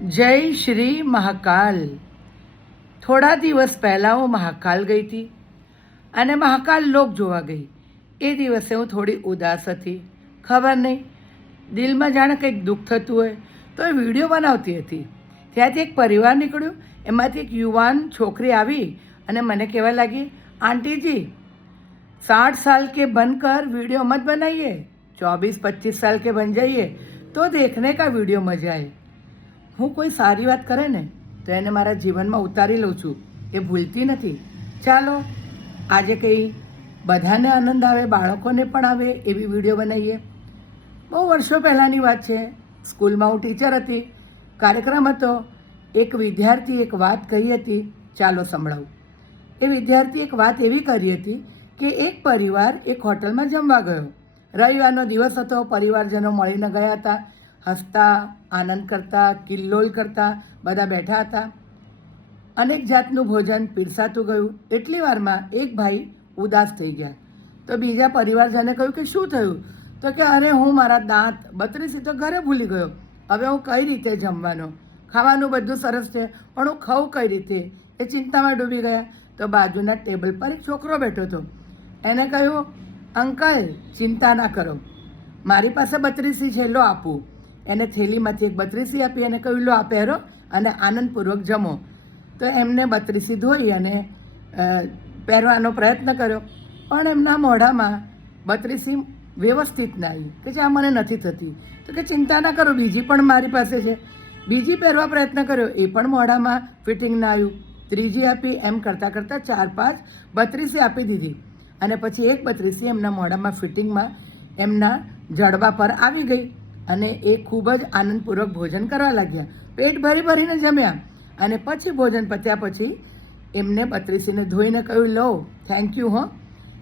જય શ્રી મહાકાલ. થોડા દિવસ પહેલાં હું મહાકાલ ગઈ હતી અને મહાકાલ લોક જોવા ગઈ. એ દિવસે હું થોડી ઉદાસ હતી. ખબર નહીં, દિલમાં જાણે કંઈક દુઃખ થતું હોય તો એ વિડીયો બનાવતી હતી. ત્યાંથી એક પરિવાર નીકળ્યું. એમાંથી એક યુવાન છોકરી આવી અને મને કહેવા લાગી, આંટીજી 60 साल के बनकर वीडियो मत बनाइए, 24-25 साल के बन जाइए तो देखने का वीडियो मजा आए. હું કોઈ સારી વાત કરે ને તો એને મારા જીવનમાં ઉતારી લઉં છું, એ ભૂલતી નથી. ચાલો આજે કંઈ બધાને આનંદ આવે, બાળકોને પણ આવે એવી વિડીયો બનાવીએ. બહુ વર્ષો પહેલાંની વાત છે. સ્કૂલમાં હું ટીચર હતી. કાર્યક્રમ હતો. એક વિદ્યાર્થી એક વાત કહી હતી. ચાલો સંભળાવું. એ વિદ્યાર્થી એક વાત એવી કરી હતી કે એક પરિવાર એક હોટલમાં જમવા ગયો. રવિવારનો દિવસ હતો. પરિવારજનો મળીને ગયા હતા. હસતા, આનંદ કરતા, કિલ્લોલ કરતા બધા બેઠા હતા. અનેક જાતનું ભોજન પીરસાતું ગયું. એટલી વારમાં એક ભાઈ ઉદાસ થઈ ગયા. તો બીજા પરિવારજને કહ્યું કે શું થયું? તો કે અરે હું મારા દાંત 32 તો ઘરે ભૂલી ગયો. હવે હું કઈ રીતે જમવાનો? ખાવાનું બધું સરસ છે પણ હું ખાઉં કઈ રીતે? એ ચિંતામાં ડૂબી ગયા. તો બાજુના ટેબલ પર એક છોકરો બેઠો હતો. એને કહ્યું, અંકલ ચિંતા ના કરો, મારી પાસે 32 છે, લો આપું. એને થેલીમાંથી એક 32 આપી અને કહ્યું, લો આ પહેરો અને આનંદપૂર્વક જમો. તો એમને 32 ધોઈ અને પહેરવાનો પ્રયત્ન કર્યો, પણ એમના મોઢામાં 32 વ્યવસ્થિત ના આવી. કે જે આ મને નથી થતી. તો કે ચિંતા ના કરો, બીજી પણ મારી પાસે છે. બીજી પહેરવા પ્રયત્ન કર્યો, એ પણ મોઢામાં ફિટિંગ ના આવ્યું. ત્રીજી આપી. એમ કરતાં કરતાં 4-5 32 આપી દીધી. અને પછી એક 32 એમના મોઢામાં ફિટિંગમાં એમના જડબા પર આવી ગઈ અને એ ખૂબ જ આનંદપૂર્વક ભોજન કરવા લાગ્યા. પેટ ભરી ભરીને જમ્યા. અને પછી ભોજન પત્યા પછી એમને 32ને ધોઈને કહ્યું, લો થેન્ક યુ હો,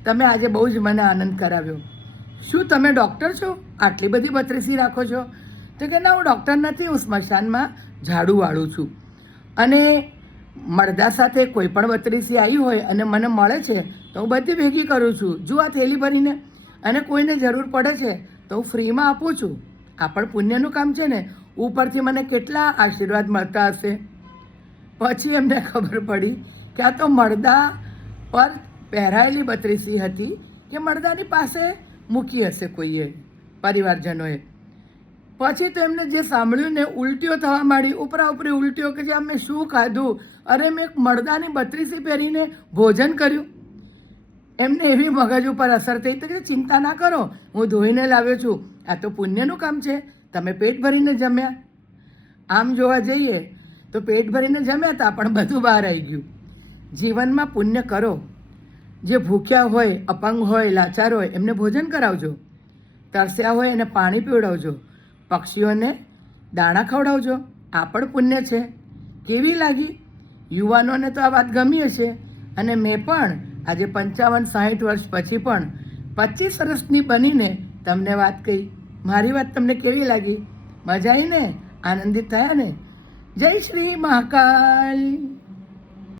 તમે આજે બહુ જ મને આનંદ કરાવ્યો. શું તમે ડૉક્ટર છો? આટલી બધી 32 રાખો છો? તો કે ના, હું ડૉક્ટર નથી, હું સ્મશાનમાં ઝાડુ વાળું છું. અને મળદા સાથે કોઈ પણ 32 આવી હોય અને મને મળે છે તો હું બધી ભેગી કરું છું. જો આ થેલી ભરીને, અને કોઈને જરૂર પડે છે તો હું ફ્રીમાં આપું છું. આ પણ પુણ્યનું કામ છે ને. ઉપરથી મને કેટલા આશીર્વાદ મળતા હશે. પછી એમને ખબર પડી કે આ તો મળદા પર પહેરાયેલી 32 હતી કે મળદાની પાસે મૂકી હશે કોઈએ, પરિવારજનોએ. પછી તો એમને જે સાંભળ્યું ને, ઉલટીઓ થવા માંડી. ઉપરા ઉપરી ઉલટીઓ કે જે અમે શું ખાધું? અરે મેં એક મળદાની 32 પહેરીને ભોજન કર્યું. એમને એવી મગજ ઉપર અસર થઈ તો કે ચિંતા ના કરો, હું ધોઈને લાવ્યો છું, આ તો પુણ્યનું કામ છે, તમે પેટ ભરીને જમ્યા. આમ જોવા જઈએ તો પેટ ભરીને જમ્યા હતા પણ બધું બહાર આવી ગયું. જીવનમાં પુણ્ય કરો. જે ભૂખ્યા હોય, અપંગ હોય, લાચાર હોય એમને ભોજન કરાવજો. તરસ્યા હોય એને પાણી પીવડાવજો. પક્ષીઓને દાણા ખવડાવજો. આ પણ પુણ્ય છે. કેવી લાગી? યુવાનોને તો આ વાત ગમી હશે. અને મેં પણ આજે 55-60 વર્ષ પછી પણ 25 વર્ષની બનીને તમને વાત કહી. મારી વાત તમને કેવી લાગી? મજા આવી ને? આનંદિત થયા ને? જય શ્રી મહાકાલ.